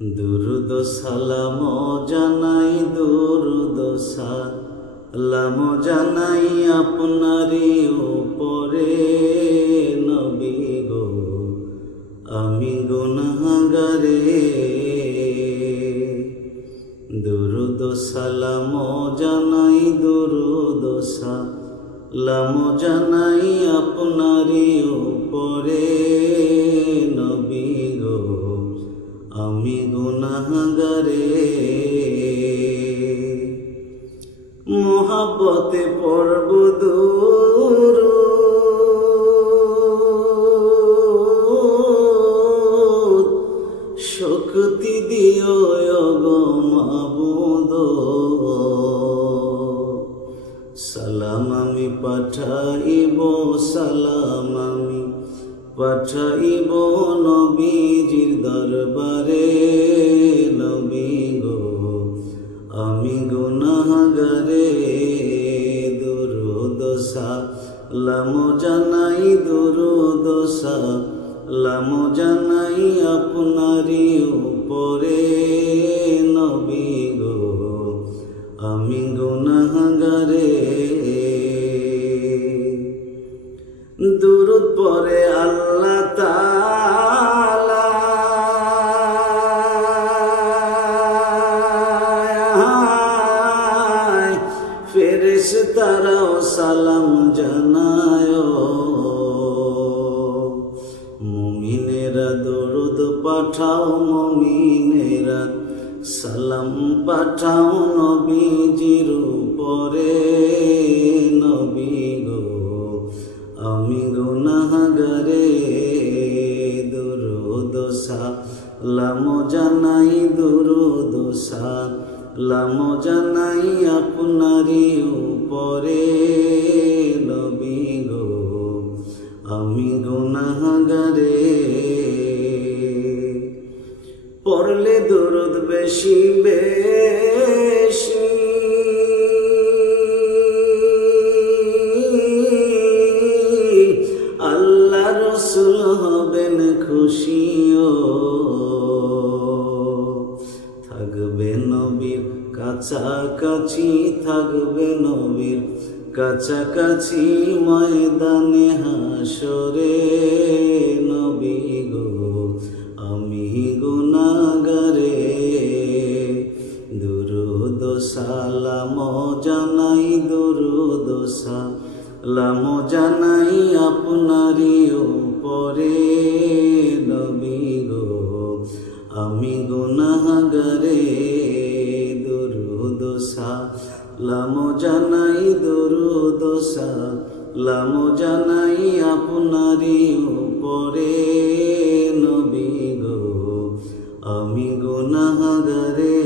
দুরুদ সালাম জানাই, দুরুদ সালাম জানাই আপনারই উপরে নবী গো, আমি গুনাহগারে। দুরুদ সালাম জানাই, দুরুদ সালাম জানাই আপনারই উপরে নবী গো, আমি গুনাহগারে। মোহাব্বতে পড়ব দুরূদ, শক্তি দিও গো মাবুদ। সালাম আমি পাঠাইব, সালাম আমি পাঠাইব নবীজির দরবারে নবী গো, আমি গুনাহগারে। দুরূদ সালাম জানাই, দুরূদ সালাম জানাই আপনারই উপরে নবী গো, আমি গুনাহগারে। দুরূদ পড়ে আল্লাহ তাআলা ফেরেশতারাও সালাম জানায়। মুমিনেরা দুরূদ পাঠাও, মুমিনেরা সালাম পাঠাও নবীজির উপরে নবী গো, আমি গুনাহগারে। দুরূদ সালাম জানাই, দুরূদ সালাম জানাই আপনারই উপরে নবী গো, আমি গুনাহগারে। পড়লে দুরূদ বেশি বেশি আল্লাহ রসুল হবেন খুশিও। থাকবে নবীর কাছাকাছি, থাকবে নবীর কাছাকাছি ময়দানে হাসরে নবী গো, আমি গুনাহগারে। দুরূদ সালাম জানাই, দুরূদ সালাম জানাই আপনারই উপরে নবী গো, আমি গুনাহগারে। দুরূদ সালাম জানাই, দুরূদ সালাম জানাই আপনারই উপরে নবী গো, আমি গুনাহগারে।